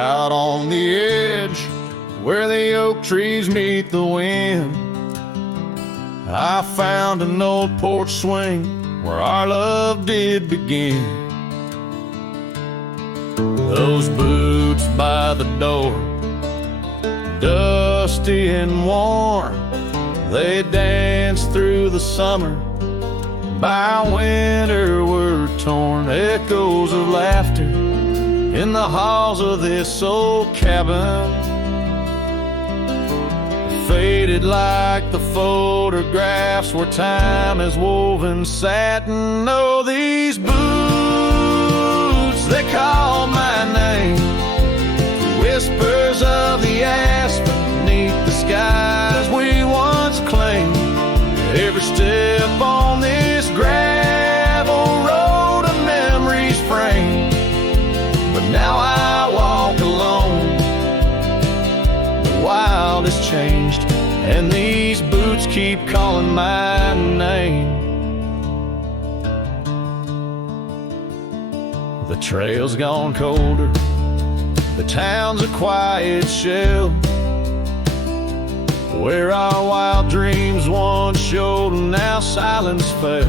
Out on the edge where the oak trees meet the wind, I found an old porch swing where our love did begin. Those boots by the door, dusty and worn, they danced through the summer, by winter were torn. Echoes of laughter in the halls of this old cabin, faded like the photographs where time has woven satin. Oh, these boots, they call my name, whispers of the aspen beneath the skies we once claimed. Every step on this gravel road a memory's framed, but now I walk alone. The wild has changed, and these boots keep calling my name. The trail's gone colder, the town's a quiet shell, where our wild dreams once showed, and now silence fell.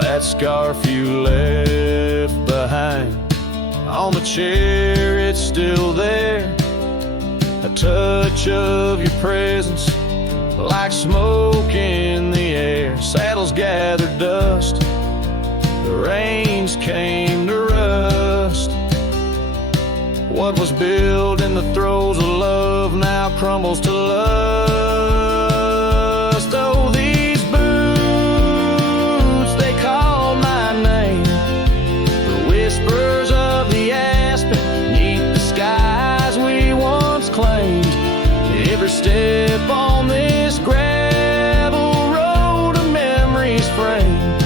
That scarf you left behind on the chair, it's still there. A touch of your presence like smoke in the air. Saddles gathered dust, the rains came to rust. What was built in the throes of love now crumbles to lust. Oh, these boots, they call my name, the whispers of the aspen beneath the skies we once claimed. Every step on this gravel road a memory's framed,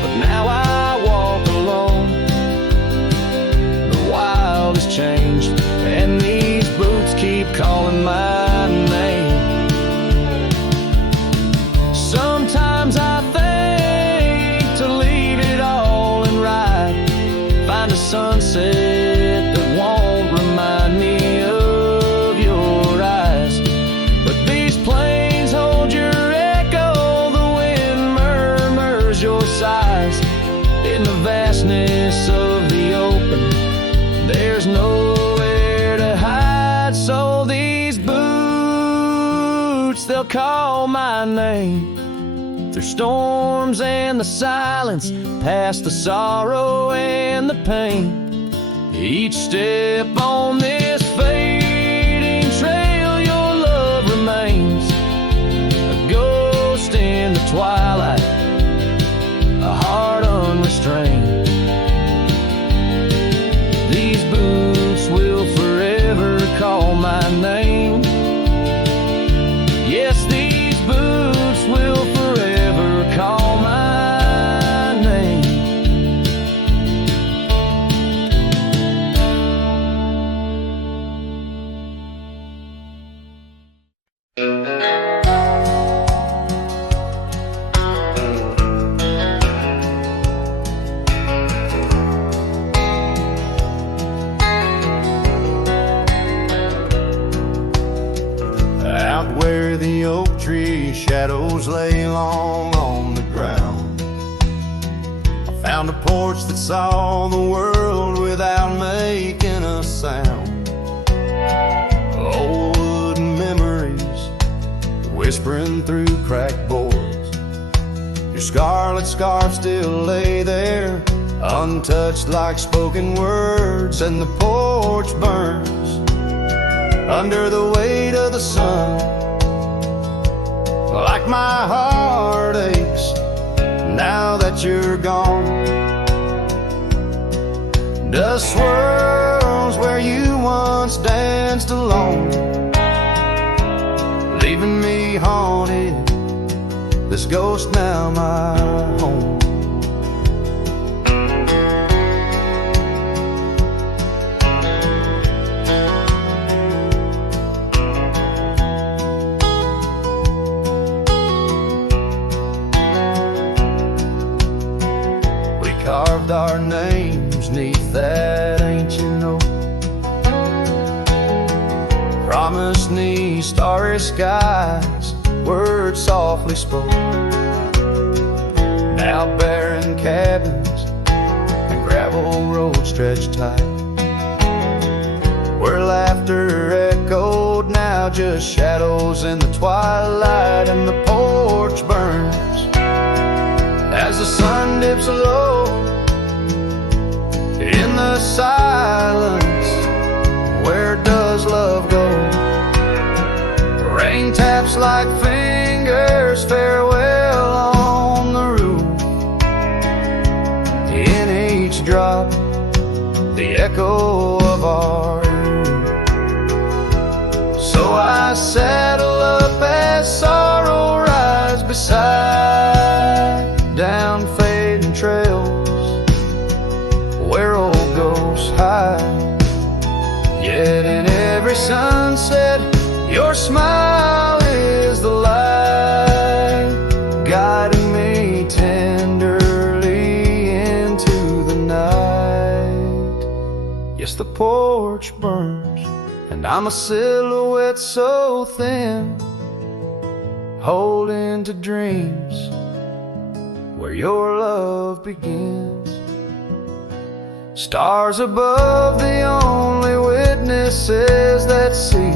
but now I walk alone. The wild has changed, and these boots keep calling my name. Sometimes I think to leave it all and ride, find a sunset that won't remind me of your eyes. But these plains hold your echo, the wind murmurs your sighs. In the vastness of the open, there's nowhere to hide. So these boots, they'll call my name through storms and the silence, past the sorrow and the pain. Each step on this fading trail, your love remains a ghost in the twilight, a heart unrestrained. These boots will forever call my name. Yes, these boots will forever call my name. Out where the oak tree shadows lay long on the ground, I found a porch that saw the world without making a sound. Old wooden memories whispering through cracked boards. Your scarlet scarf still lay there, untouched like spoken words. And the porch burns under the weight of the sun, like my heart aches now that you're gone. Dust swirls where you once danced alone, leaving me haunted, this ghost now my home. Carved our names neath that ancient oak. just 'neath starry skies, words softly spoke. Now barren cabins and gravel roads stretched tight, where laughter echoed, now just shadows in the twilight. And the porch burns as the sun dips low in the silence. Where does love go? Rain taps like fingers, farewell on the roof. In each drop, the echo of our youth. So I saddle up as sorrow rides beside down fading trails where old ghosts hide. Yet in every sunset, your smile is the light, guiding me tenderly into the night. Yes, the porch burns, and I'm a silhouette so thin, holding to dreams where your love begins. Stars above, the only witnesses that see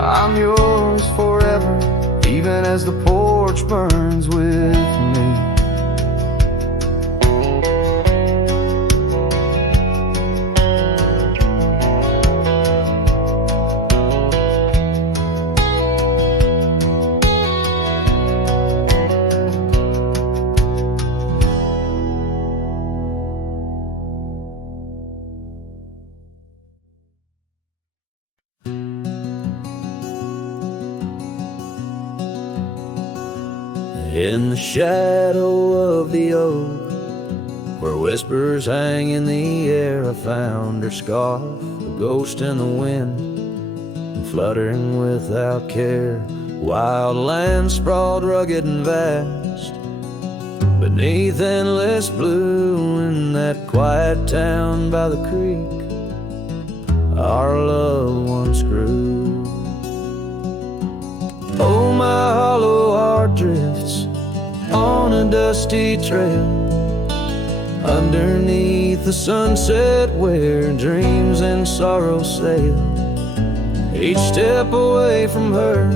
I'm yours forever, even as the porch burns with me. In the shadow of the oak, where whispers hang in the air, I found her scarf, a ghost in the wind, fluttering without care. Wild land sprawled rugged and vast, beneath endless blue. In that quiet town by the creek, our love once grew. Oh, my hollow heart drifts on a dusty trail, underneath the sunset where dreams and sorrow sail. Each step away from her,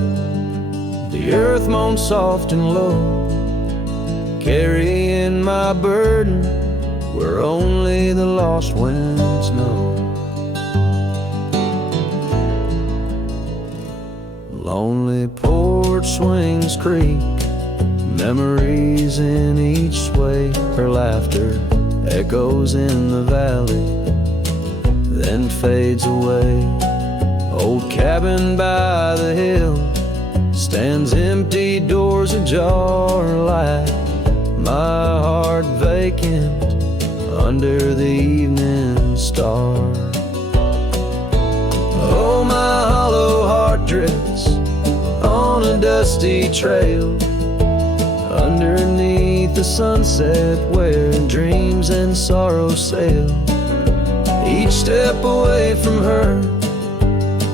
the earth moans soft and low, carrying my burden where only the lost winds know. Lonely porch swings creak, memories in each sway. Her laughter echoes in the valley, then fades away. Old cabin by the hill stands empty, doors ajar, like my heart vacant under the evening star. Oh, my hollow heart drifts on a dusty trail, underneath the sunset where dreams and sorrow sail. Each step away from her,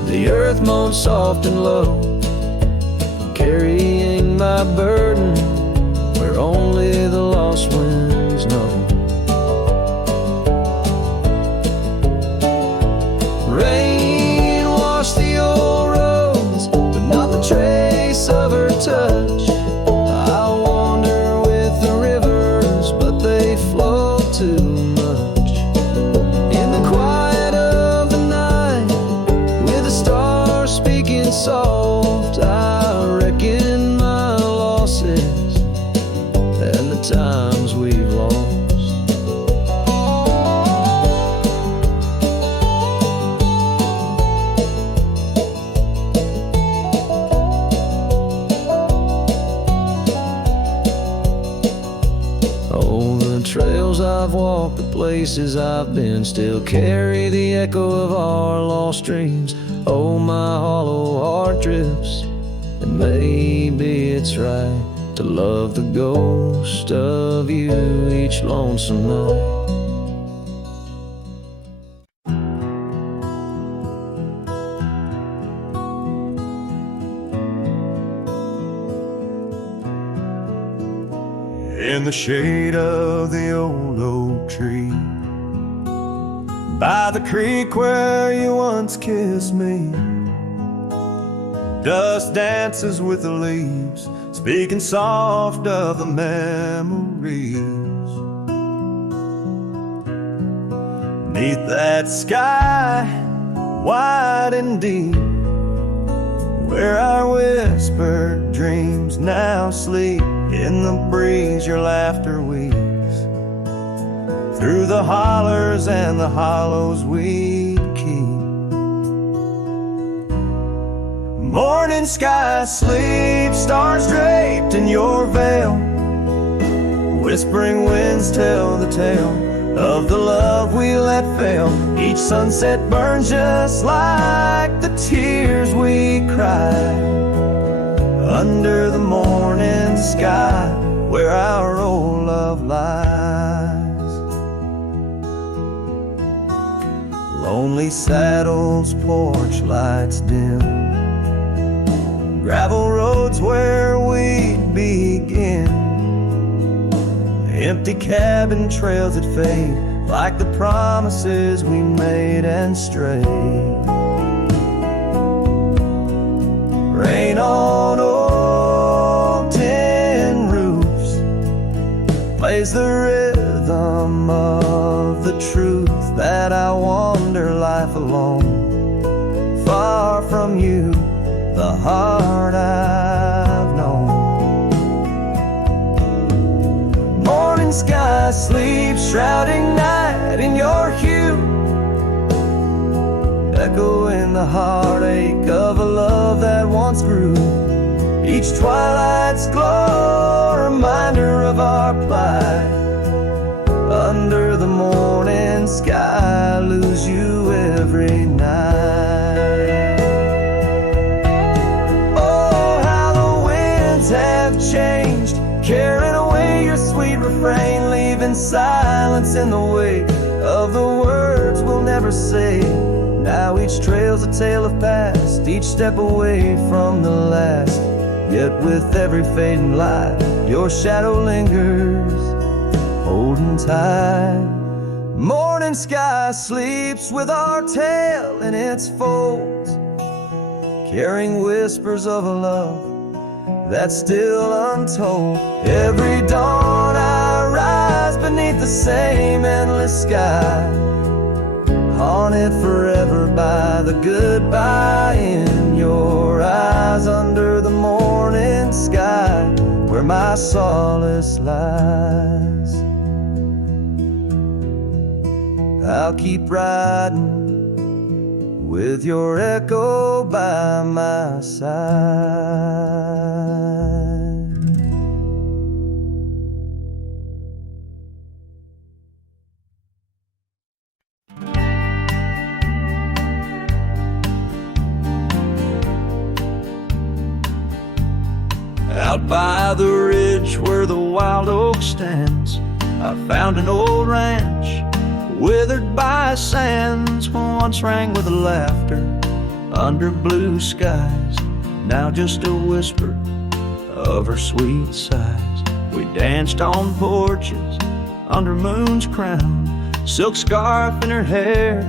the earth moans soft and low, carrying my burden where only the lost winds know. Rain washed the old roads, but not the trace of her touch. I'll wander with the rivers, but they flow too much. In the quiet of the night, with the stars speaking soft, I reckon my losses and the times we've lost. Oh, the trails I've walked, the places I've been, still carry the echo of our lost dreams. Oh, my hollow heart drifts, and maybe it's right to love the ghost of you each lonesome night. in the shade of the old oak tree, by the creek where you once kissed me. Dust dances with the leaves, speaking soft of the memories. Neath that sky, wide and deep, where our whispered dreams now sleep, in the breeze your laughter weaves, through the hollers and the hollows we keep. Morning sky sleep, stars draped in your veil, whispering winds tell the tale of the love we let fail. Each sunset burns just like the tears we cried under the morning sky, where our old love lies. Lonely saddles, porch lights dim, gravel roads where we'd begin, empty cabin trails that fade like the promises we made and strayed. Rain on old tin roofs plays the rhythm of the truth that I wander life alone, far from you, the heart I've known. Morning sky sleeps, shrouding night in your hue, echoing the heartache of a love that once grew. Each twilight's glow, a reminder of our plight. Under the morning sky, lose you every night. Oh, how the winds have changed, carrying away your sweet refrain, leaving silence in the wake of the words we'll never say. Now each trail's a tale of past, each step away from the last. Yet with every fading light, your shadow lingers, holding tight. Morning sky sleeps with our tale in its folds, carrying whispers of a love that's still untold. Every dawn I rise beneath the same endless sky, haunted forever by the goodbye in your eyes. Under the morning sky, where my solace lies, I'll keep riding with your echo by my side. Out by the ridge where the wild oak stands, I found an old ranch, withered by sands, once rang with laughter under blue skies, now just a whisper of her sweet sighs. We danced on porches under moon's crown, silk scarf in her hair,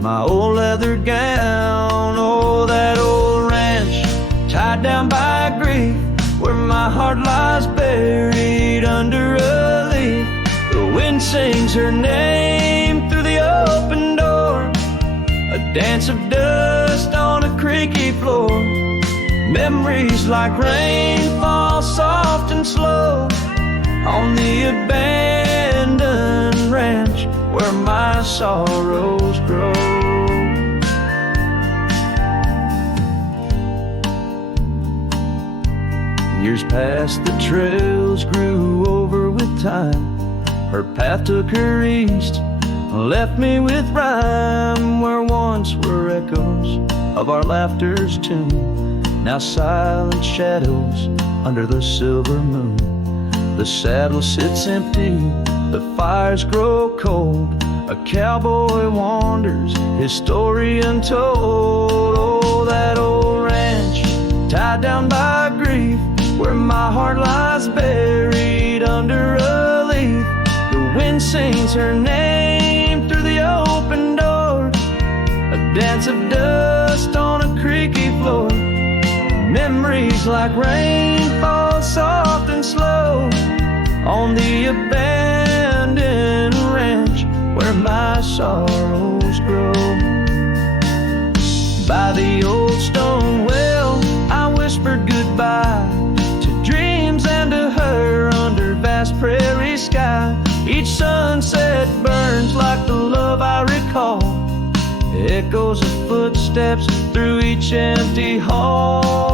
my old leather gown. Oh, that old ranch tied down by grief, where my heart lies buried under a leaf. The wind sings her name through the open door, a dance of dust on a creaky floor. Memories like rain fall soft and slow on the abandoned ranch where my sorrows grow. Years past, the trails grew over with time. Her path took her east, left me with rhyme, where once were echoes of our laughter's tune, now silent shadows under the silver moon. The saddle sits empty, the fires grow cold, a cowboy wanders, his story untold. Oh, that old ranch tied down by grief, where my heart lies buried under wind sings her name through the open door. A dance of dust on a creaky floor. Memories like rain fall soft and slow on the abandoned ranch where my sorrows grow. By the old stone well, I whispered goodbye to dreams and to her under vast prairie sky. Each sunset burns like the love I recall. Echoes of footsteps through each empty hall.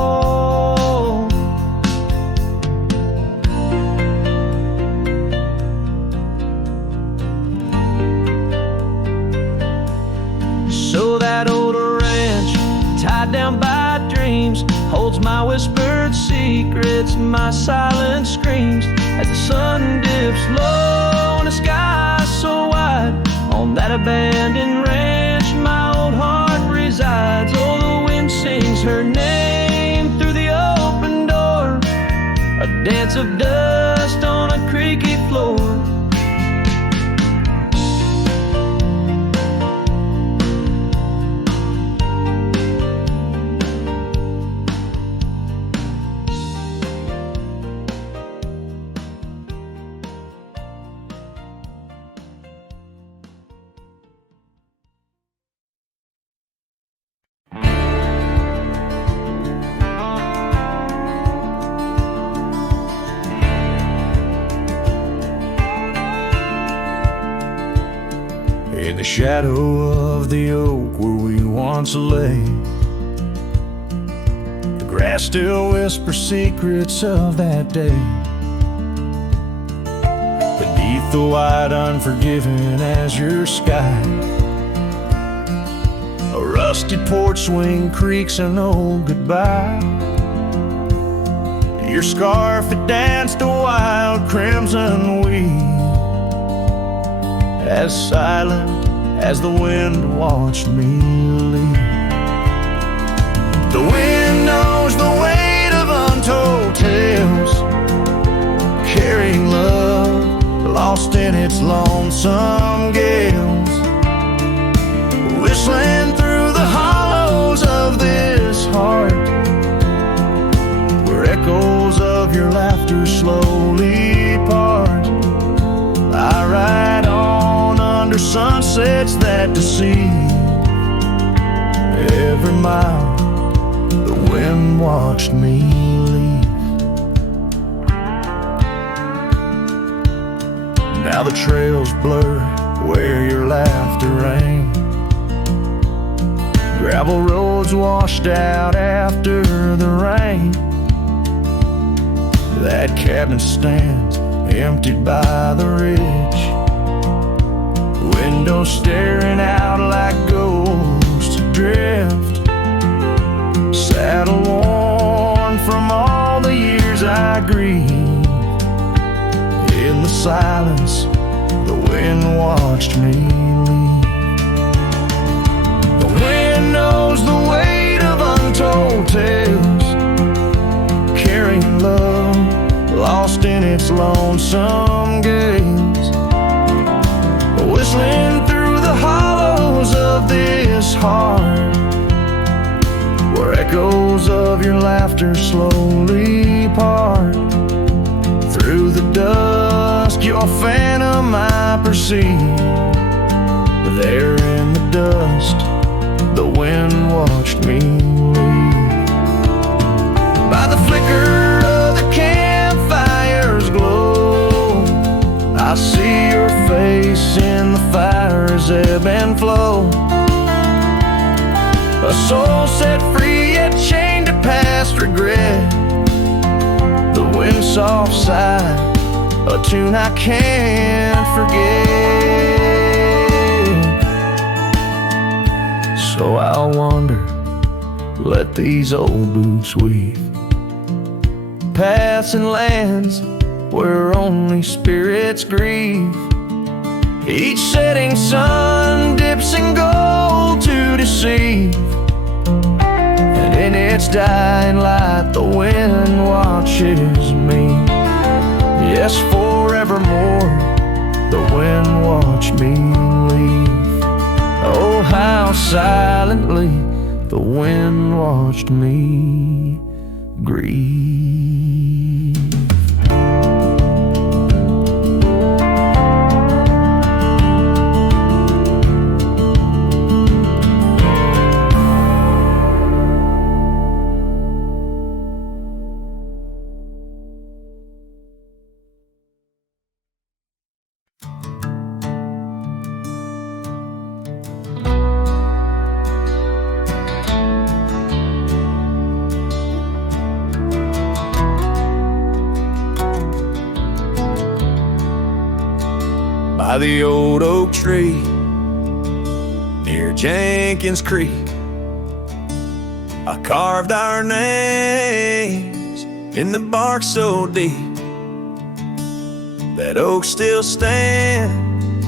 So that old ranch, tied down by dreams, holds my whispered secrets, my silent screams. As the sun dips low in a sky so wide, on that abandoned ranch my old heart resides. Oh, the wind sings her name through the open door. A dance of dust on a creaky floor. In the shadow of the oak where we once lay, the grass still whispers secrets of that day. Beneath the wide unforgiving azure sky, a rusted porch swing creaks an old goodbye. Your scarf it danced a wild crimson weave, as silent as the wind watched me leave. The wind knows the weight of untold tales, carrying love lost in its lonesome gales, whistling through the hollows of this heart, where echoes of your laughter slowly part. I ride on under sunsets that deceive. Every mile the wind watched me leave. Now the trails blur where your laughter rang. Gravel roads washed out after the rain. That cabin stands emptied by the ridge, windows staring out like ghosts adrift. Saddle worn from all the years I grieved. In the silence, the wind watched me leave. The wind knows the weight of untold tales, carrying love lost in its lonesome gaze, whistling through the hollows of this heart, where echoes of your laughter slowly part. Through the dusk, your phantom I perceive. There in the dust, the wind watched me leave. By the flicker of the campfire's glow, I see your face in the fire's ebb and flow. A soul set free yet chained to past regret. The wind soft sigh, a tune I can't forget. So I'll wander, let these old boots weave, paths and lands where only spirits grieve. Each setting sun dips in gold to deceive, and in its dying light the wind watches me. Yes, forevermore the wind watched me leave. Oh, how silently the wind watched me grieve. By the old oak tree near Jenkins Creek, I carved our names in the bark so deep. That oak still stands,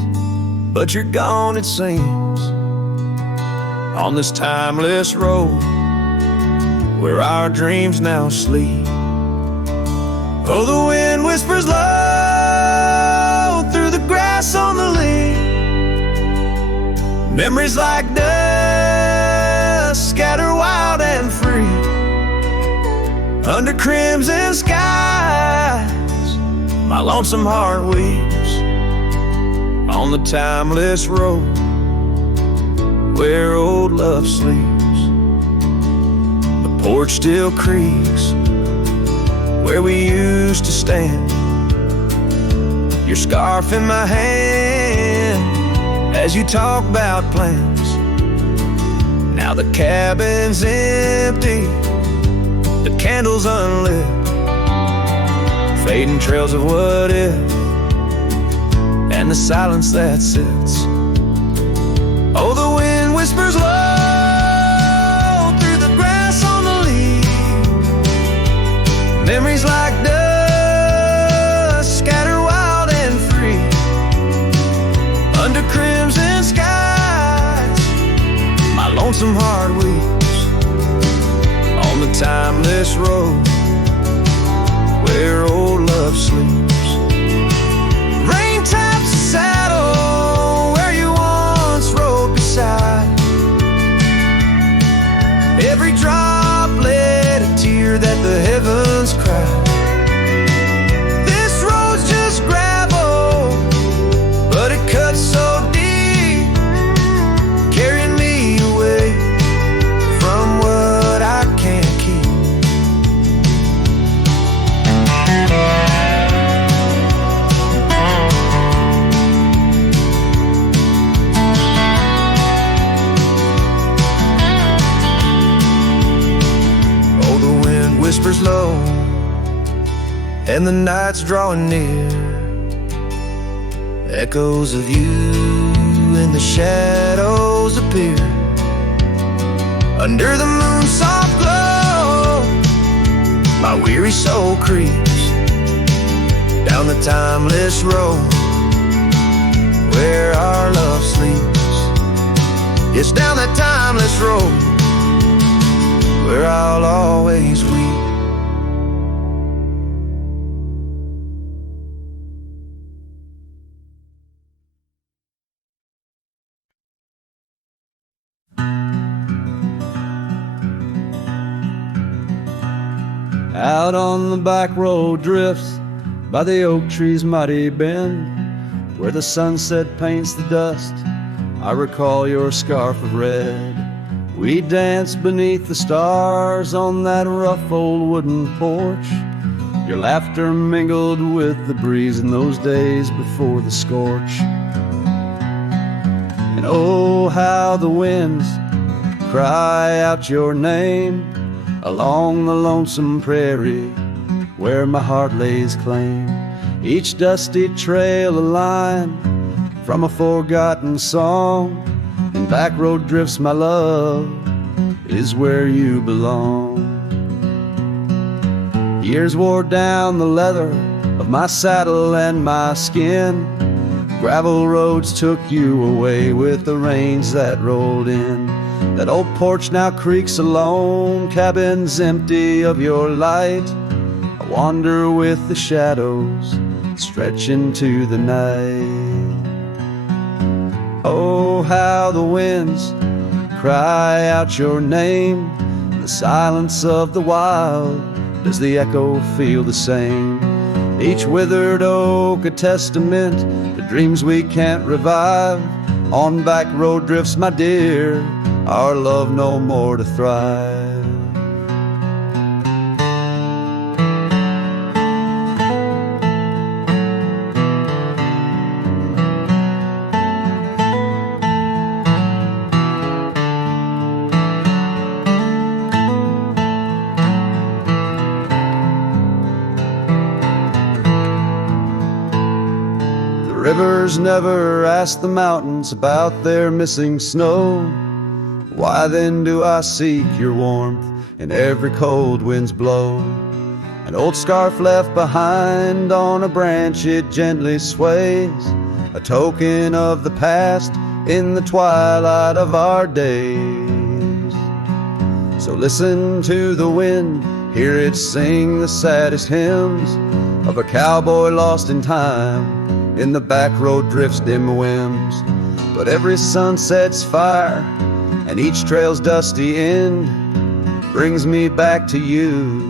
but you're gone it seems, on this timeless road where our dreams now sleep. Oh, the wind whispers low through the grass on the lea. Memories like dust scatter wild and free under crimson skies. My lonesome heart weeps on the timeless road where old love sleeps. The porch still creaks where we used to stand, your scarf in my hand as you talk about plans. Now the cabin's empty, the candles unlit, fading trails of what if, and the silence that sits. Oh, the wind whispers low through the grass on the lea. Memories like dust scatter wild and free under crimson skies. My lonesome heart weeps on the timeless road where old love sleeps. Rain taps the saddle where you once rode beside. Every droplet a tear that the heavens cry. This road's just gravel, but it cuts so deep, carrying me away from what I can't keep. Oh, the wind whispers low and the night's drawing near. Echoes of you in the shadows appear under the moon's soft glow. My weary soul creeps down the timeless road where our love sleeps. It's down that timeless road where I'll always weep. Out on the back road drifts by the oak tree's mighty bend, where the sunset paints the dust, I recall your scarf of red. We danced beneath the stars on that rough old wooden porch. Your laughter mingled with the breeze in those days before the scorch. And oh, how the winds cry out your name along the lonesome prairie where my heart lays claim. Each dusty trail a line from a forgotten song, and back road drifts, my love, is where you belong. Years wore down the leather of my saddle and my skin. Gravel roads took you away with the rains that rolled in. That old porch now creaks alone, cabin's empty of your light. I wander with the shadows stretch into the night. Oh, how the winds cry out your name. In the silence of the wild, does the echo feel the same? Each withered oak a testament to dreams we can't revive. On back road drifts, my dear, our love no more to thrive. Rivers never ask the mountains about their missing snow. Why then do I seek your warmth in every cold wind's blow? An old scarf left behind on a branch, it gently sways, a token of the past in the twilight of our days. So listen to the wind, hear it sing the saddest hymns of a cowboy lost in time in the back road drifts dim whims. But every sunset's fire and each trail's dusty end brings me back to you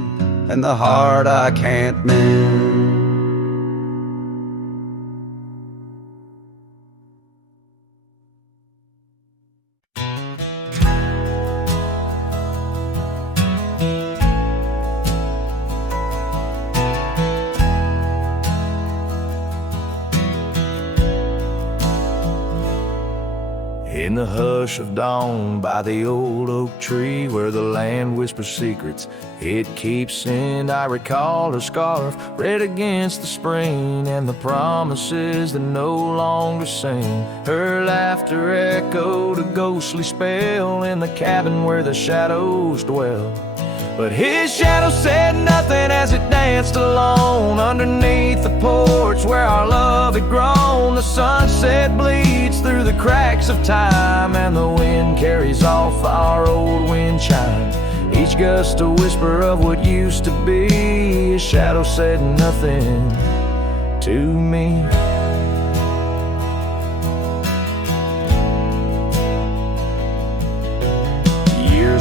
and the heart I can't mend. In the hush of dawn by the old oak tree where the land whispers secrets it keeps in, I recall her scarf red against the spring and the promises that no longer sing. Her laughter echoed a ghostly spell in the cabin where the shadows dwell. But his shadow said nothing as it danced alone underneath the porch where our love had grown. The sunset bleeds through the cracks of time and the wind carries off our old wind chime. Each gust a whisper of what used to be. His shadow said nothing to me.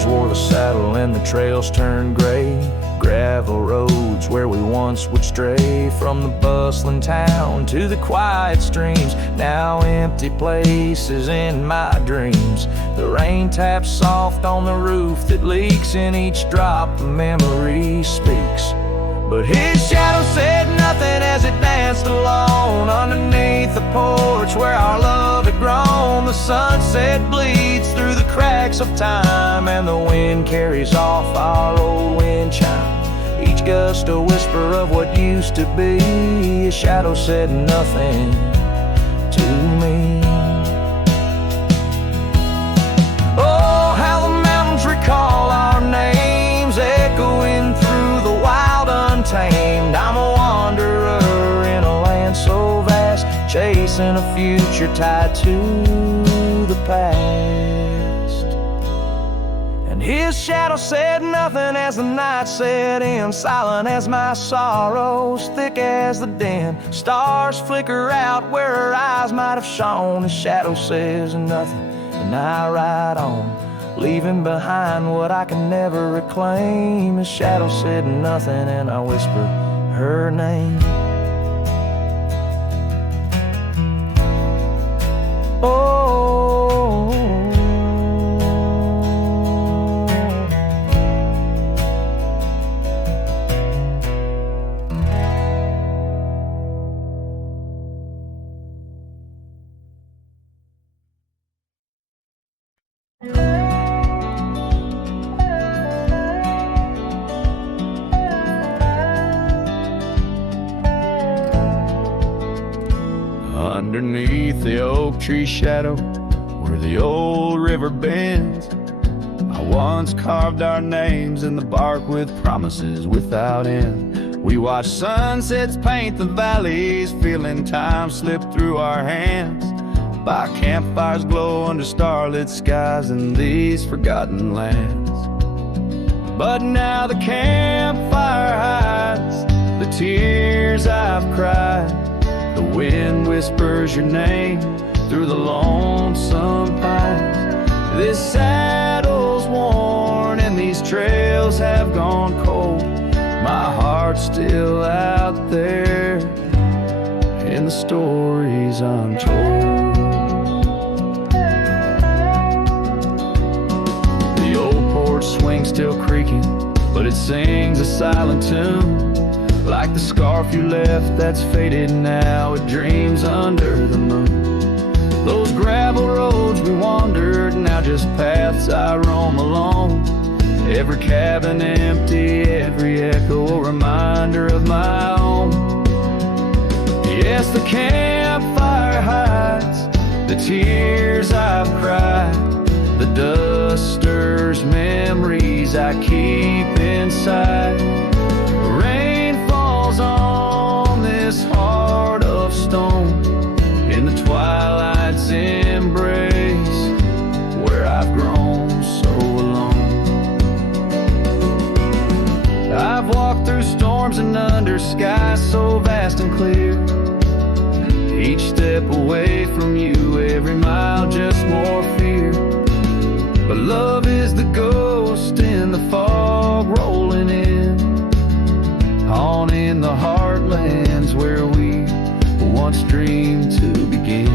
Wore the saddle and the trails turned gray. Gravel roads where we once would stray, from the bustling town to the quiet streams, now empty places in my dreams. The rain taps soft on the roof that leaks, in each drop a memory speaks. But his shadow said nothing as it danced alone underneath the porch where our love had grown. The sunset bleeds through the cracks of time and the wind carries off our old wind chime. Each gust a whisper of what used to be. His shadow said nothing to me. Oh, how the mountains recall our names, echoing through the wild untamed. I'm a wanderer in a land so vast, chasing a future tied to the past. And his shadow said nothing as the night set in, silent as my sorrows, thick as the din. Stars flicker out where her eyes might have shone. His shadow says nothing and I ride on, leaving behind what I can never reclaim. His shadow said nothing and I whispered her name. Oh, underneath the oak tree shadow where the old river bends, I once carved our names in the bark with promises without end. We watched sunsets paint the valleys, feeling time slip through our hands. By campfires glow under starlit skies in these forgotten lands. But now the campfire hides the tears I've cried. The wind whispers your name through the lonesome pines. This saddle's worn and these trails have gone cold. My heart's still out there in the stories untold. The old porch swing's still creaking, but it sings a silent tune. Like the scarf you left that's faded now, it dreams under the moon. Those gravel roads we wandered, now just paths I roam alone. Every cabin empty, every echo a reminder of my own. Yes, the campfire hides the tears I've cried. The dust stirs memories I keep inside. Rain falls on this heart of stone in the twilight's embrace, where I've grown so alone. I've walked through storms and under skies so vast and clear. Each step away from you, every mile just more fear. But love is the ghost in the fog rolling in, on in the heartlands where we once dreamed to begin.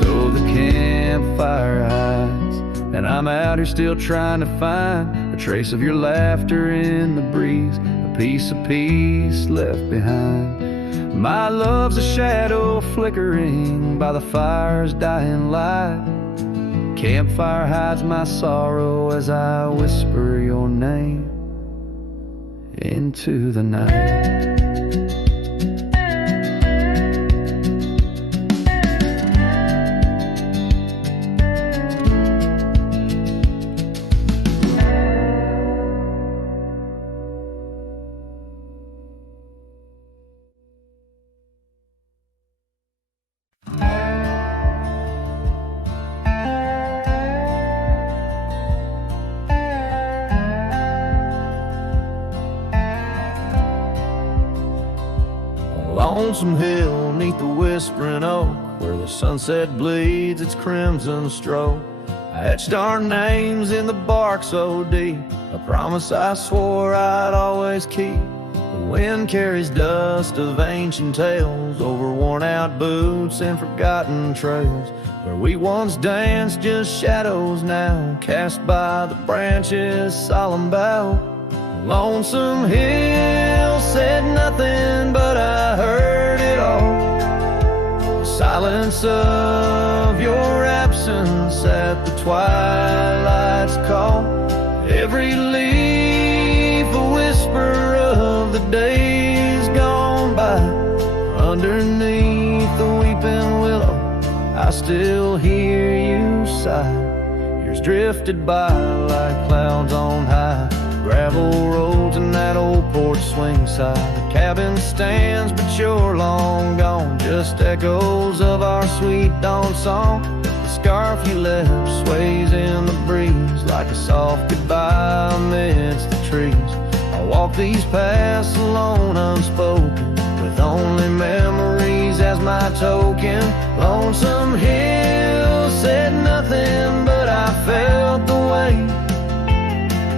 So the campfire hides, and I'm out here still trying to find a trace of your laughter in the breeze, a piece of peace left behind. My love's a shadow flickering by the fire's dying light. Campfire hides my sorrow as I whisper your name into the night. Lonesome hill neath the whispering oak, where the sunset bleeds its crimson stroke. I etched our names in the bark so deep, a promise I swore I'd always keep. The wind carries dust of ancient tales over worn out boots and forgotten trails. Where we once danced, just shadows now, cast by the branches' solemn bough. Lonesome hill said nothing, but I heard it all. The silence of your absence at the twilight's call. Every leaf a whisper of the days gone by. Underneath the weeping willow, I still hear you sigh. Years drifted by like clouds on high. Gravel roads and that old porch swing side. The cabin stands, but you're long gone. Just echoes of our sweet dawn song. The scarf you left sways in the breeze like a soft goodbye amidst the trees. I walk these paths alone, unspoken, with only memories as my token. Lonesome hill said nothing, but I felt the weight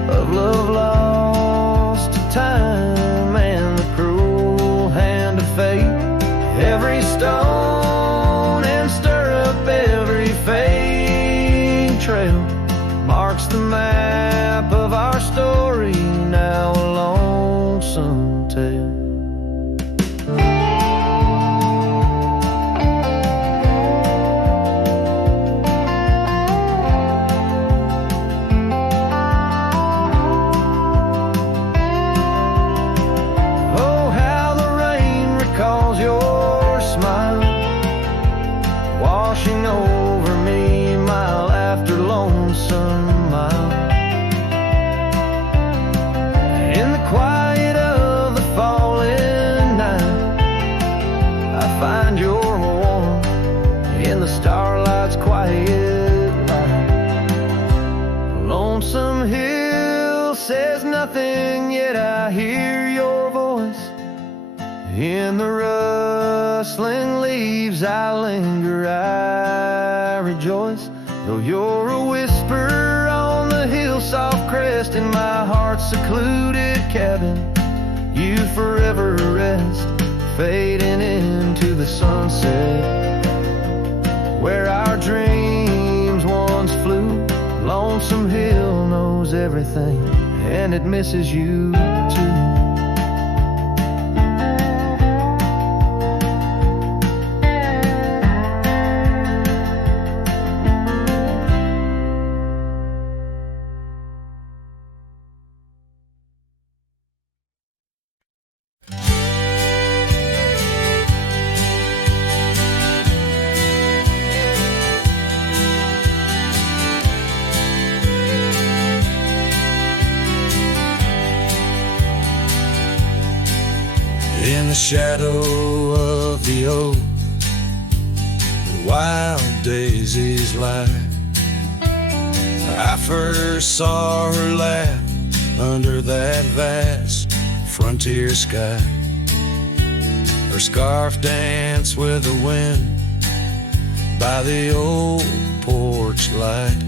of love lost to time and the cruel hand of fate. Every stone and stirrup, every fading trail marks the map of our story, now a lonesome tale. Over me mile after lonesome mile. In the quiet of the fall In the rustling leaves I linger, I rejoice. Though you're a whisper on the hill, soft crest in my heart's secluded cabin, you forever rest, fading into the sunset. Where our dreams once flew, Lonesome Hill knows everything, and it misses you too. In the shadow of the oak, the wild daisies lie. I first saw her laugh under that vast frontier sky. Her scarf danced with the wind by the old porch light.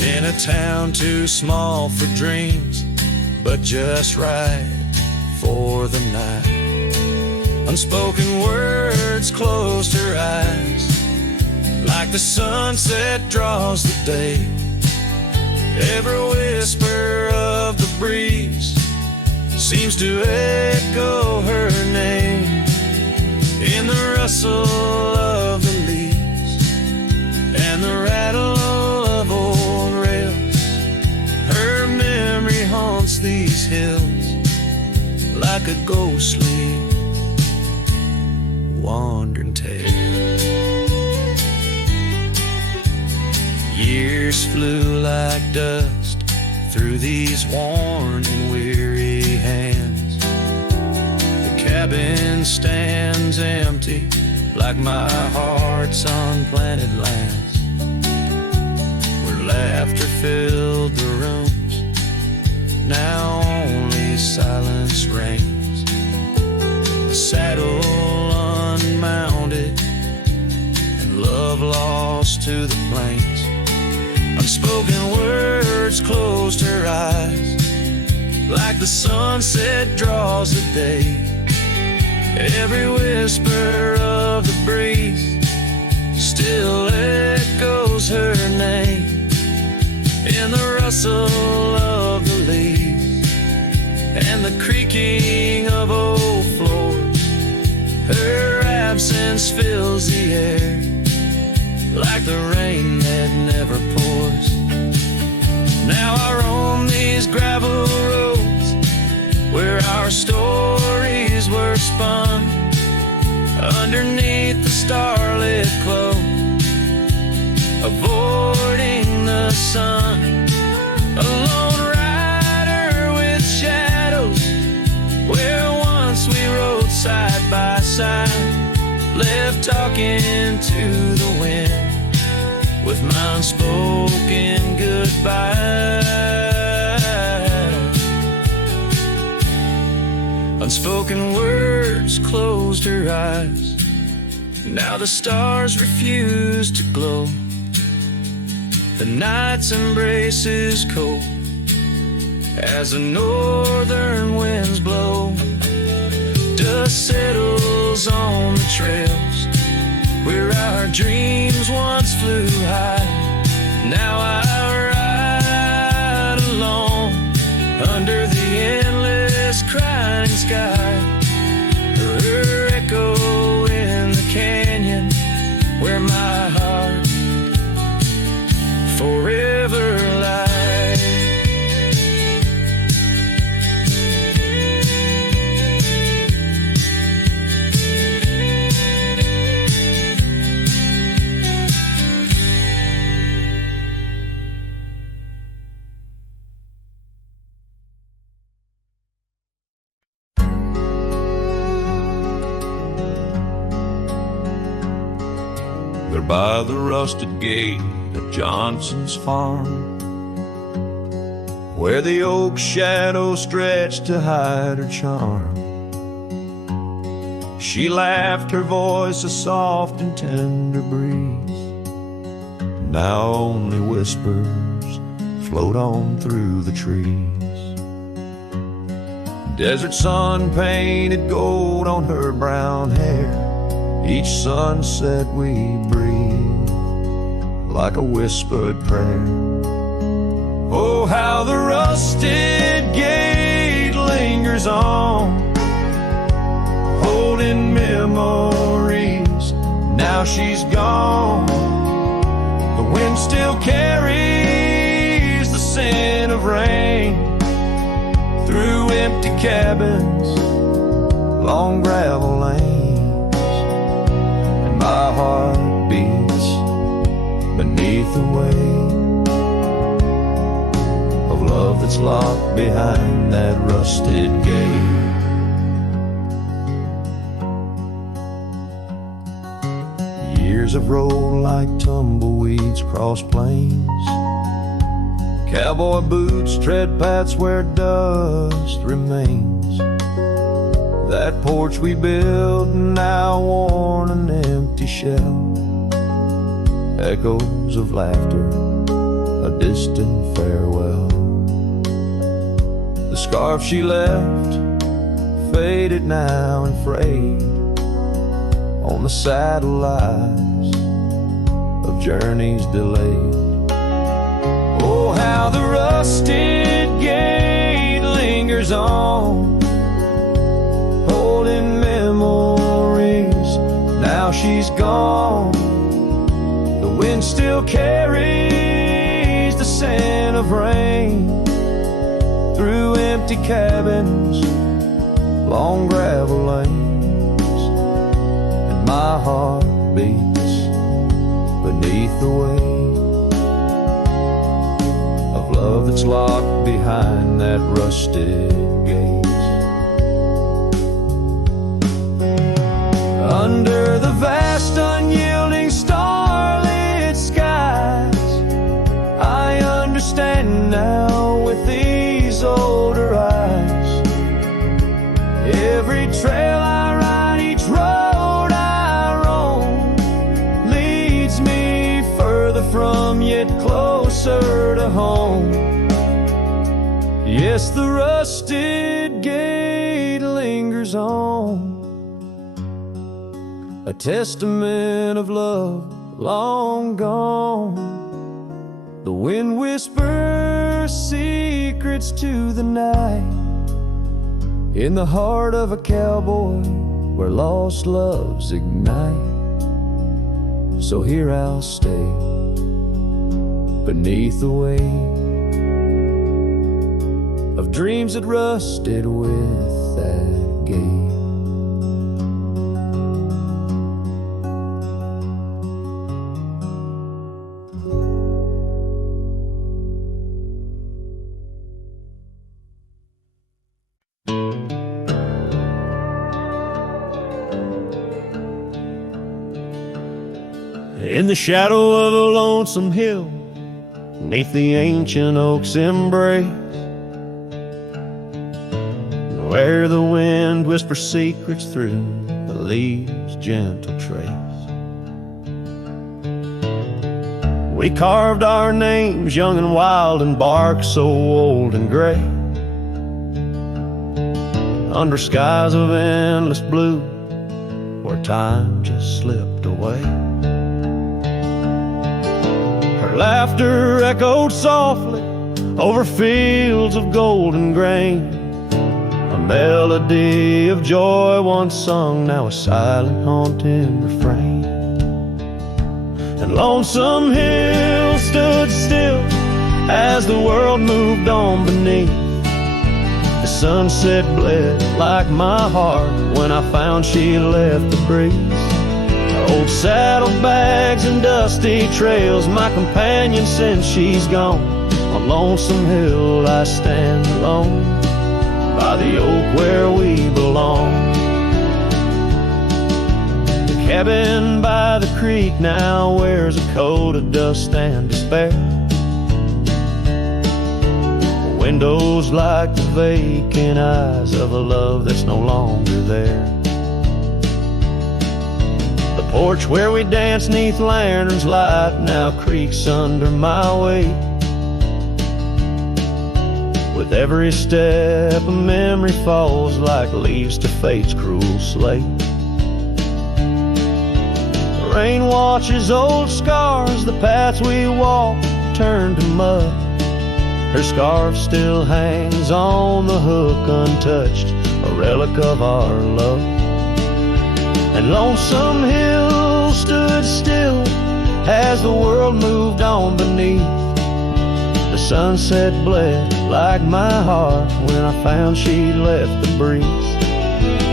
In a town too small for dreams, but just right for the night. Unspoken words closed her eyes, like the sunset draws the day. Every whisper of the breeze seems to echo her name. In the rustle of the leaves and the rattle of old rails, her memory haunts these hills like a ghostly wandering tale. Years flew like dust through these worn and weary hands. The cabin stands empty like my heart's unplanted lands, where laughter filled the rooms, now only silence reigns. The saddle unmounted and love lost to the plains. Unspoken words closed her eyes, like the sunset draws the day. Every whisper of the breeze still echoes her name. In the rustle of the leaves and the creaking of old floors, her absence fills the air like the rain that never pours. Now I roam these gravel roads where our stories were spun, underneath the starlit glow, avoiding the sun. A lone rider with shadows, where once we rode side by side, left talking to the wind with my unspoken goodbye. Unspoken words closed her eyes. Now the stars refuse to glow. The night's embrace is cold as the northern winds blow. Dust settles on the trails where our dreams once flew high. Now I ride alone under the endless crying sky. Her echo in the canyon where my heart forever lies. There by the rusted gate at Johnson's farm, where the oak shadow stretched to hide her charm, She laughed, her voice a soft and tender breeze. Now only whispers float on through the trees. Desert sun painted gold on her brown hair. Each sunset we breathe like a whispered prayer. Oh, how the rusted gate lingers on, holding memories. Now she's gone. The wind still carries the scent of rain through empty cabins, long gravel lanes, and my heart beats beneath the weight of love that's locked behind that rusted gate. Years have rolled like tumbleweeds across plains. Cowboy boots tread paths where dust remains. That porch we built, now worn an empty shell. Echoes of laughter, a distant farewell. The scarf she left, faded now and frayed on the saddle lies of journeys delayed. Oh, how the rusted gate lingers on, holding memories. Now she's gone. The wind still carries the scent of rain through empty cabins, long gravel lanes, and my heart beats beneath the weight of love that's locked behind that rusted gate. Under the vast unyielding starlit skies, I understand now with these older eyes. Every trail I ride, each road I roam, leads me further from yet closer to home. Yes, the rusted gate lingers on, a testament of love long gone. The wind whispers secrets to the night, in the heart of a cowboy where lost loves ignite. So here I'll stay beneath the weight of dreams that rusted with that gate. In the shadow of a lonesome hill, neath the ancient oak's embrace, where the wind whispers secrets through the leaves' gentle trace, we carved our names young and wild in bark so old and gray, under skies of endless blue where time just slipped away. Her laughter echoed softly over fields of golden grain, a melody of joy once sung, now a silent haunting refrain. And Lonesome Hill stood still as the world moved on beneath. The sunset bled like my heart when I found she left the breeze. Old saddlebags and dusty trails, my companion since she's gone. On Lonesome Hill I stand alone, by the oak where we belong. The cabin by the creek now wears a coat of dust and despair. The windows like the vacant eyes of a love that's no longer there. Porch where we dance neath lanterns light now creaks under my weight. With every step a memory falls like leaves to fate's cruel slate. The rain washes old scars, the paths we walk turn to mud. Her scarf still hangs on the hook untouched, a relic of our love. And Lonesome Hill stood still as the world moved on beneath. The sunset bled like my heart when I found she'd left the breeze.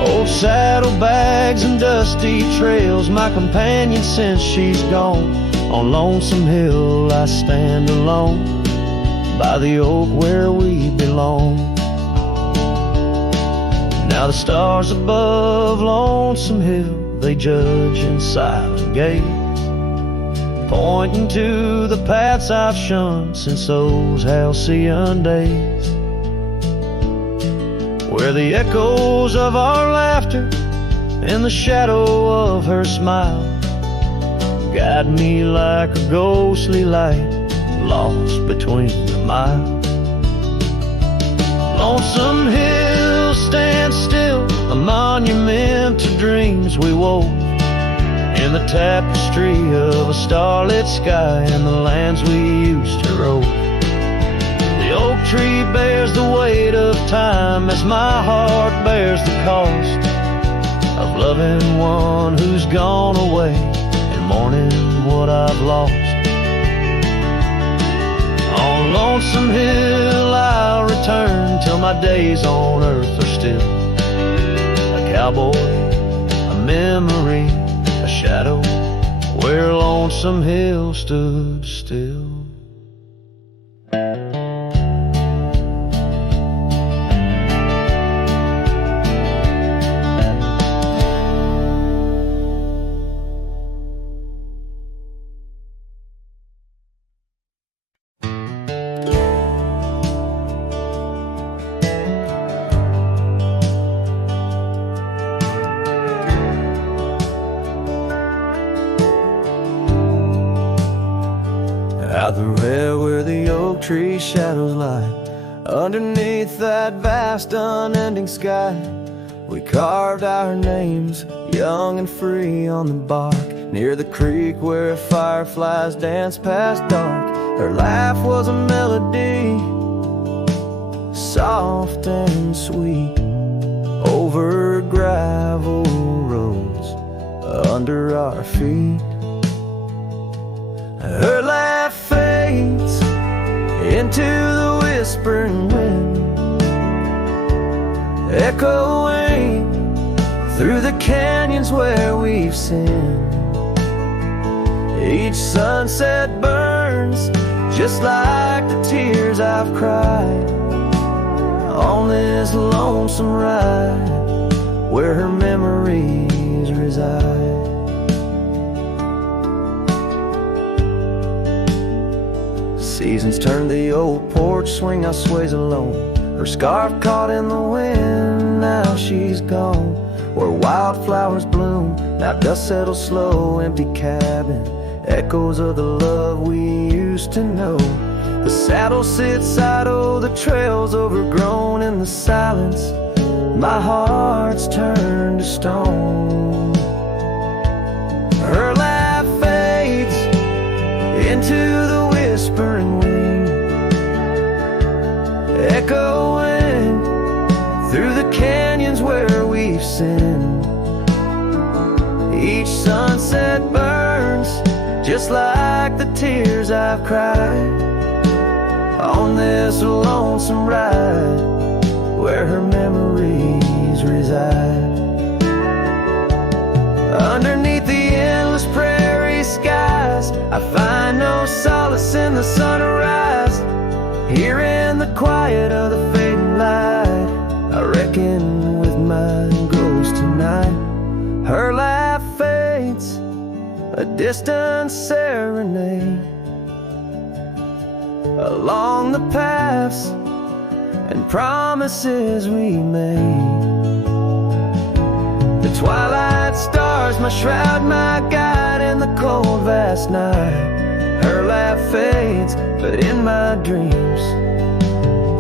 Old saddlebags and dusty trails, my companion since she's gone. On Lonesome Hill I stand alone by the oak where we belong. Now the stars above Lonesome Hill, they judge in silent gaze, pointing to the paths I've shunned since those halcyon days, where the echoes of our laughter and the shadow of her smile guide me like a ghostly light lost between the miles. Lonesome Hill stands still, a monument to dreams we wove in the tapestry of a starlit sky and the lands we used to rove. The oak tree bears the weight of time as my heart bears the cost of loving one who's gone away and mourning what I've lost. On Lonesome Hill I'll return till my days on earth are still a cowboy, a memory, a shadow where Lonesome Hill stood still. Out the rail where the oak tree shadows lie, underneath that vast unending sky, we carved our names, young and free on the bark, near the creek where fireflies danced past dark. Her laugh was a melody, soft and sweet, over gravel roads under our feet. Her laugh fades into the whispering wind, echoing through the canyons where we've sinned. Each sunset burns just like the tears I've cried on this lonesome ride where her memories reside. Seasons turn the old porch swing, I sways alone. Her scarf caught in the wind, now she's gone. Where wildflowers bloom, now dust settles slow. Empty cabin, echoes of the love we used to know. The saddle sits idle, the trail's overgrown. In the silence, my heart's turned to stone. Her laugh fades into the whispering wind, echoing through the canyons where we've sinned. Each sunset burns just like the tears I've cried on this lonesome ride where her memories reside. Underneath the endless prairie skies, I find no solace in the sunrise. Here in the quiet of the fading light, I reckon with my ghost tonight. Her laugh fades, a distant serenade along the paths and promises we made. The twilight stars my shroud, my guide in the cold vast night. Her laugh fades, but in my dreams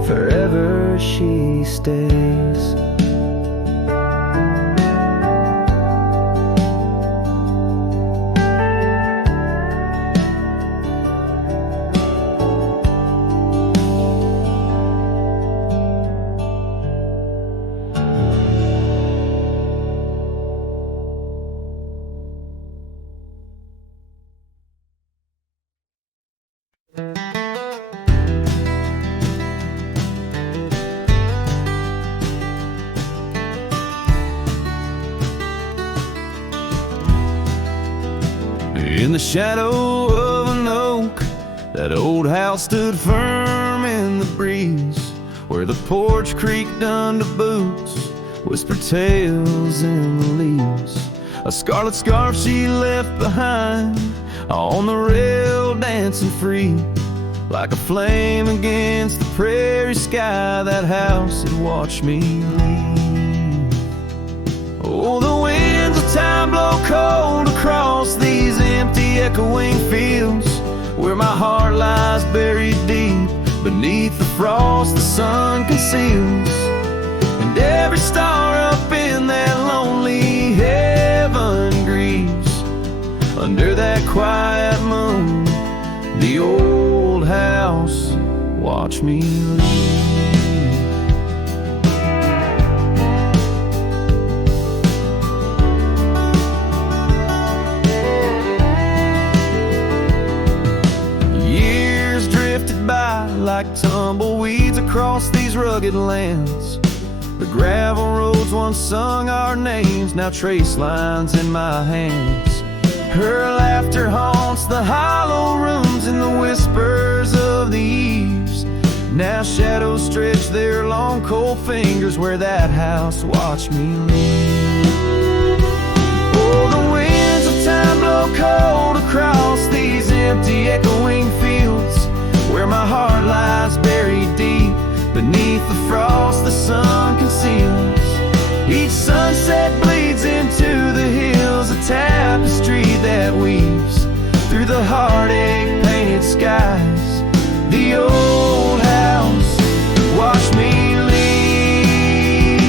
forever she stays. In the shadow of an oak, that old house stood firm in the breeze, where the porch creaked under boots, whispered tales in the leaves. A scarlet scarf she left behind, on the rail dancing free, like a flame against the prairie sky. That house had watched me leave. Oh, the winds of time blow cold across these empty echoing fields, where my heart lies buried deep beneath the frost the sun conceals. And every star up in that lonely heaven grieves under that quiet moon. The old house watched me leave. Years drifted by like tumbleweeds across these rugged lands. The gravel roads once sung our names, now trace lines in my hands. Her laughter haunts the hollow rooms and the whispers of the eaves. Now shadows stretch their long cold fingers where that house watched me leave. Oh, the winds of time blow cold across these empty echoing fields, where my heart lies buried deep beneath the frost the sun conceals. Each sunset bleeds into the hills, a tapestry that weaves through the heartache painted skies. The old house watched me leave.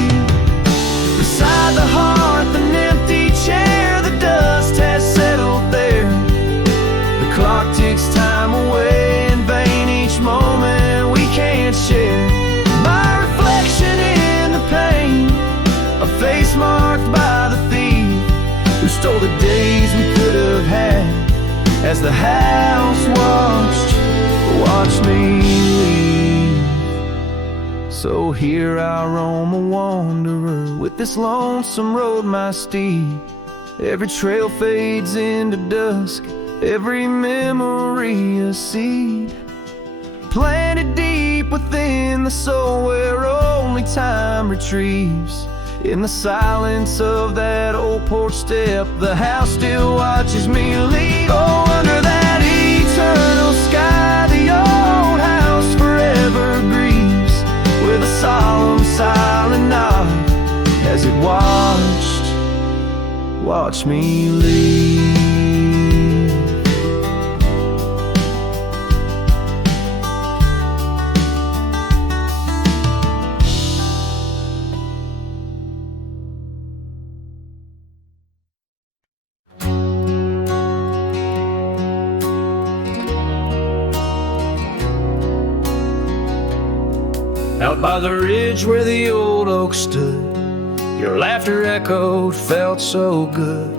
Beside the hearth, an empty chair, the dust has settled there. The clock ticks time away in vain, each moment we can't share. My reflection in the pain, a face marked by the thief who stole the days we could have had, as the house watched me leave. So here I roam a wanderer, with this lonesome road my steed. Every trail fades into dusk, every memory a seed, planted deep within the soul where only time retrieves. In the silence of that old porch step, the house still watches me leave. Oh, under that eternal sky, the old house forever grieves, with a solemn silent nod as it watched me leave. Out by the ridge where the old oak stood, your laughter echoed, felt so good.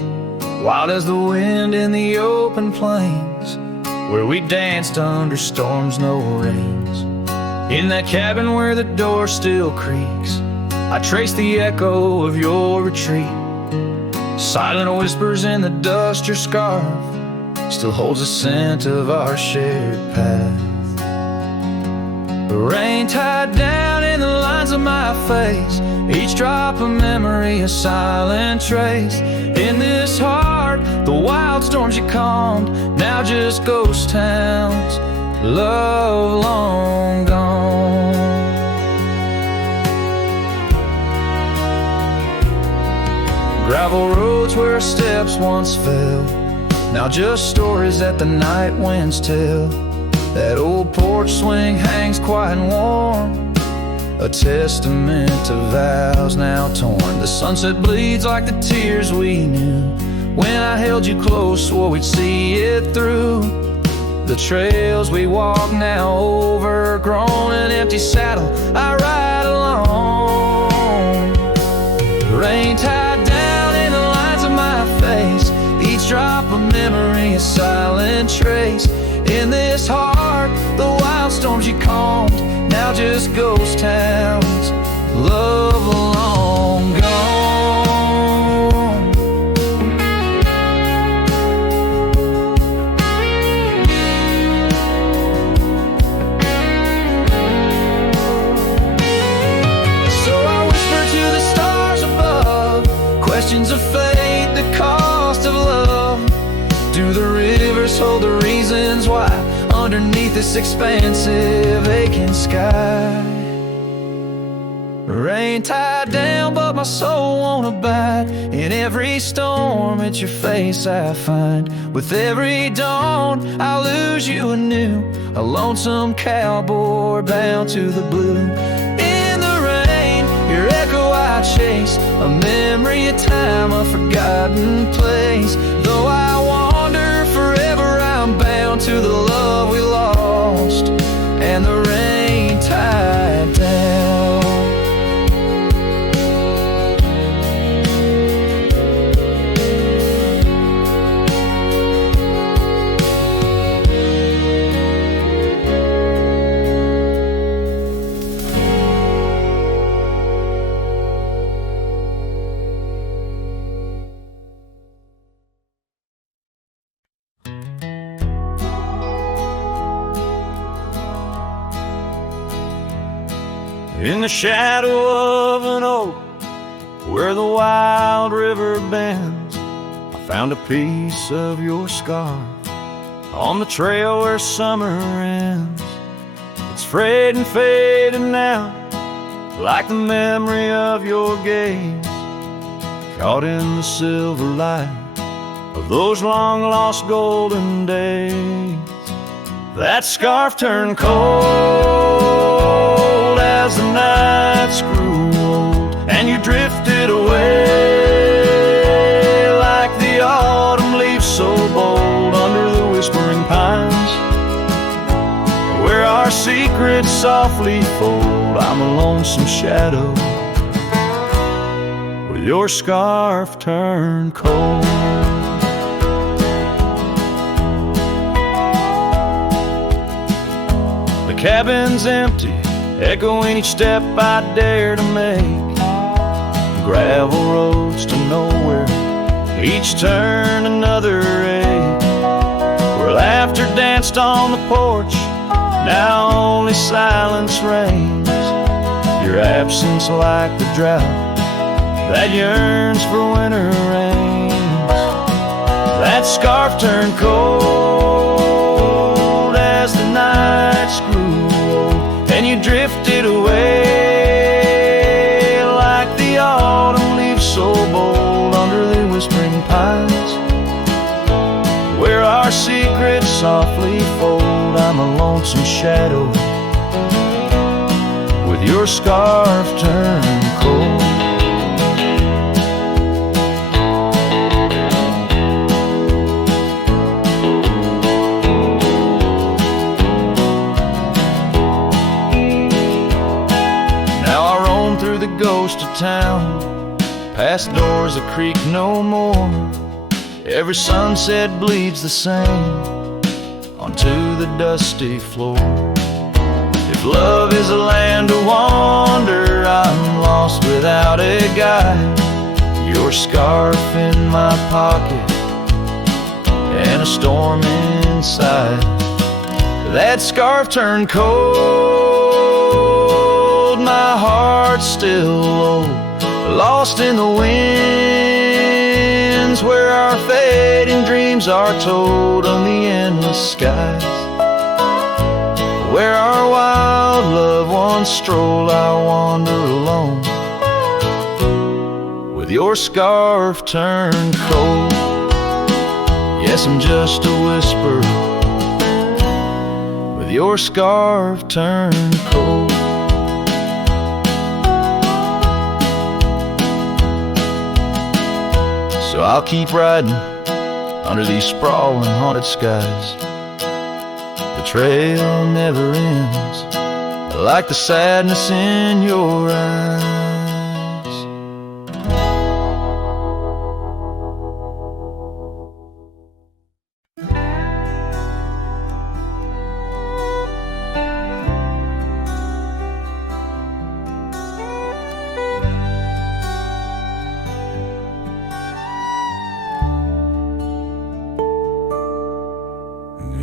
Wild as the wind in the open plains, where we danced under storms, no rains. In that cabin where the door still creaks, I trace the echo of your retreat. Silent whispers in the dust, your scarf still holds the scent of our shared path. The rain tied down in the lines of my face, each drop of memory a silent trace. In this heart, the wild storms you calmed, now just ghost towns, love long gone. Gravel roads where steps once fell, now just stories that the night winds tell. That old porch swing hangs quiet and warm, a testament to vows now torn. The sunset bleeds like the tears we knew when I held you close, swore we'd see it through. The trails we walk now overgrown, an empty saddle I ride alone. The rain tied down in the lines of my face, each drop of memory a silent trace. In this heart, the wild storms you calmed, now just ghost towns, love long gone. So I whisper to the stars above, questions of fate, the cost of love. Do the rivers hold the reasons why underneath this expansive aching sky? Rain tied down but my soul won't abide. In every storm it's your face I find. With every dawn I lose you anew, a lonesome cowboy bound to the blue. In the rain, your echo I chase, a memory of time, a forgotten place. Though I wander forever, I'm bound to the love we lost and the rain tied down. In the shadow of an oak where the wild river bends, I found a piece of your scarf on the trail where summer ends. It's frayed and faded now, like the memory of your gaze, caught in the silver light of those long lost golden days. That scarf turned cold as the nights grew old, and you drifted away like the autumn leaves so bold under the whispering pines, where our secrets softly fold. I'm a lonesome shadow with your scarf turned cold. The cabin's empty, echoing each step I dare to make. Gravel roads to nowhere, each turn another ache. Where laughter danced on the porch, now only silence reigns. Your absence like the drought that yearns for winter rains. That scarf turned cold as the nights grew old, and you drifted away like the autumn leaves so bold under the whispering pines, where our secrets softly fold. I'm a lonesome shadow with your scarf turned cold. Ghost of town, past doors that creak no more. Every sunset bleeds the same onto the dusty floor. If love is a land to wander, I'm lost without a guide. Your scarf in my pocket and a storm inside. That scarf turned cold, my heart's still low, lost in the winds, where our fading dreams are told on the endless skies. Where our wild loved ones stroll, I wander alone with your scarf turned cold. Yes, I'm just a whisper with your scarf turned cold. So I'll keep riding under these sprawling haunted skies. The trail never ends. I like the sadness in your eyes.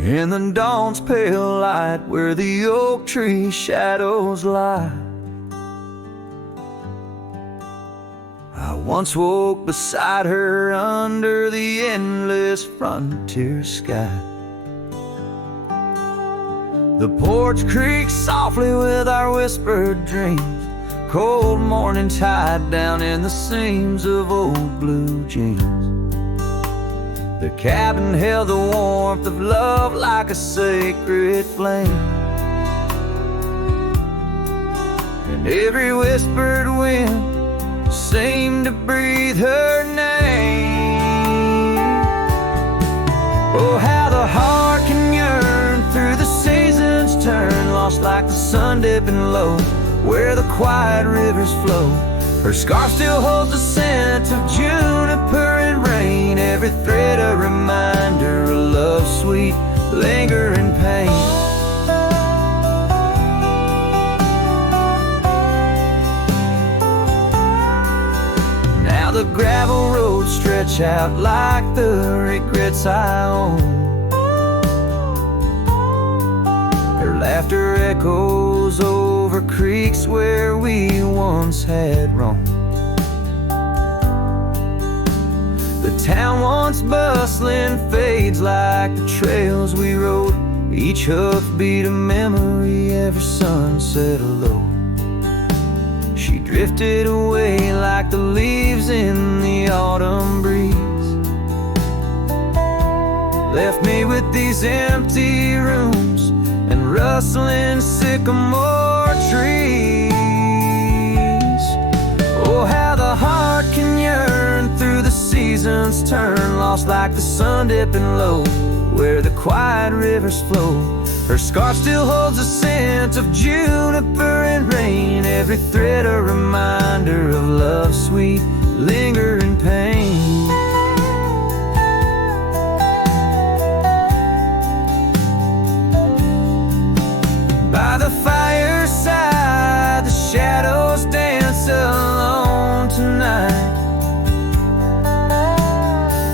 In the dawn's pale light, where the oak tree shadows lie, I once woke beside her under the endless frontier sky. The porch creaks softly with our whispered dreams, cold morning tide down in the seams of old blue jeans. The cabin held the warmth of love like a sacred flame, and every whispered wind seemed to breathe her name. Oh, how the heart can yearn through the seasons turn, lost like the sun dipping low where the quiet rivers flow. Her scarf still holds the scent of juniper and rain, every thread a reminder of love's sweet, lingering pain. Now the gravel roads stretch out like the regrets I own. Her laughter echoes over creeks where we once had roamed. The town once bustling fades like the trails we rode, each hoofbeat a memory every sunset low. She drifted away like the leaves in the autumn breeze, left me with these empty rooms and rustling sycamore trees. Oh, how the heart can yearn through the seasons turn, lost like the sun dipping low where the quiet rivers flow. Her scarf still holds the scent of juniper and rain, every thread a reminder of love's sweet, lingering pain. By the fireside, the shadows dance alone tonight.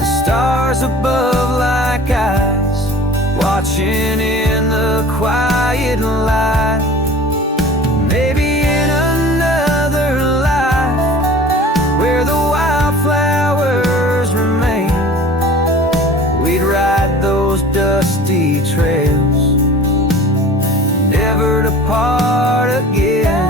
The stars above like eyes, watching in the quiet light. Maybe in another life, where the wildflowers remain, we'd ride those dusty trails, never to part again.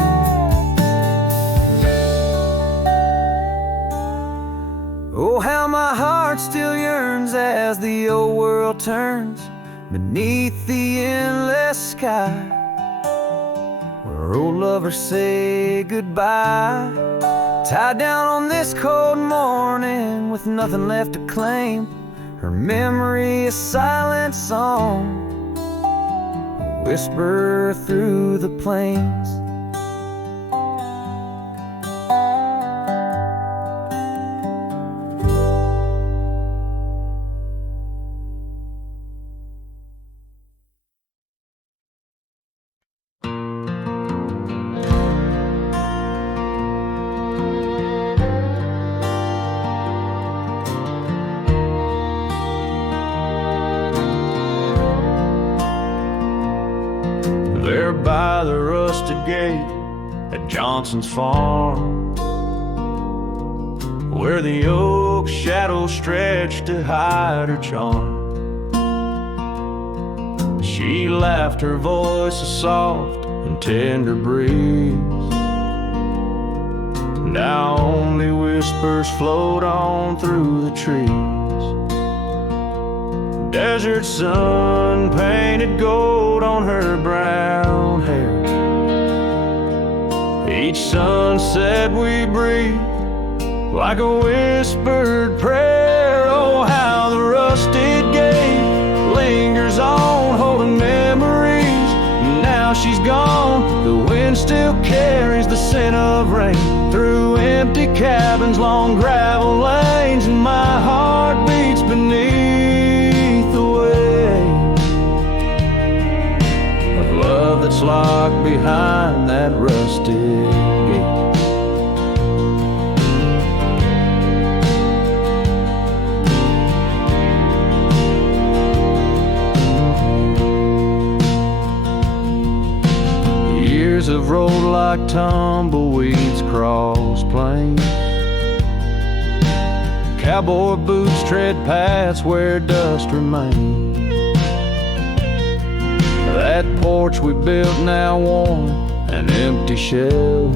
Oh, how my heart still yearns as the old world turns beneath the endless sky, where old lovers say goodbye, tied down on this cold morning with nothing left to claim. Her memory a silent song, whisper through the plains. There by the rusted gate at Johnson's farm, where the oak shadows stretched to hide her charm. She laughed, her voice a soft and tender breeze, and I only wish whispers float on through the trees. Desert sun painted gold on her brown hair. Each sunset we breathe like a whispered prayer. Oh, how the rusted gate lingers on, holding memories. Now she's gone, the wind still carries the scent of rain through empty cabins, long gravel lanes, and my heart beats beneath the weight of love that's locked behind that rusted gate. Years have rolled like tumbleweeds cross plains. Cowboy boots tread paths where dust remains. That porch we built now worn, an empty shell.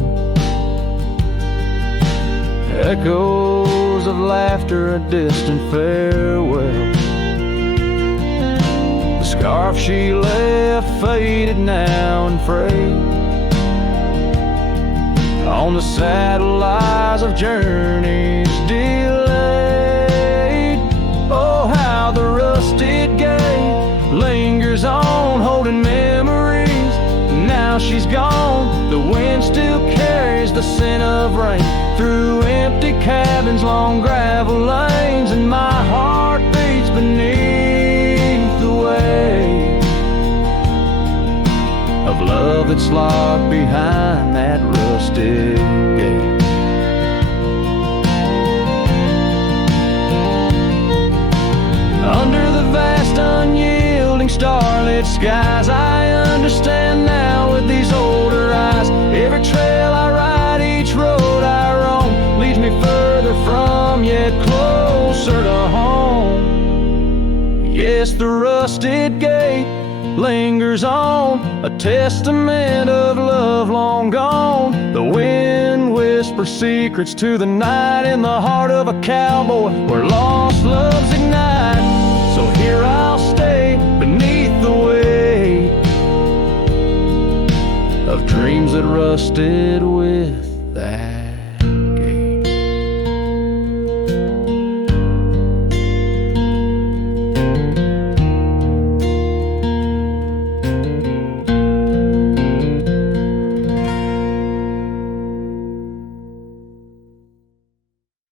Echoes of laughter, a distant farewell. The scarf she left faded now and frayed. On the saddle lies of journeys delayed. Oh, how the rusted gate lingers on, holding memories. Now she's gone, the wind still carries the scent of rain through empty cabins, long gravel lanes, and my heart beats beneath the weight of love that's locked behind that rusted gate. Under the vast unyielding starlit skies, I understand now with these older eyes. Every trail I ride, each road I roam, leads me further from, yet closer to home. Yes, the rusted gate lingers on, a testament of love long gone. The wind whispers secrets to the night in the heart of a cowboy where lost loves ignite. So here I'll stay beneath the weight of dreams that rusted with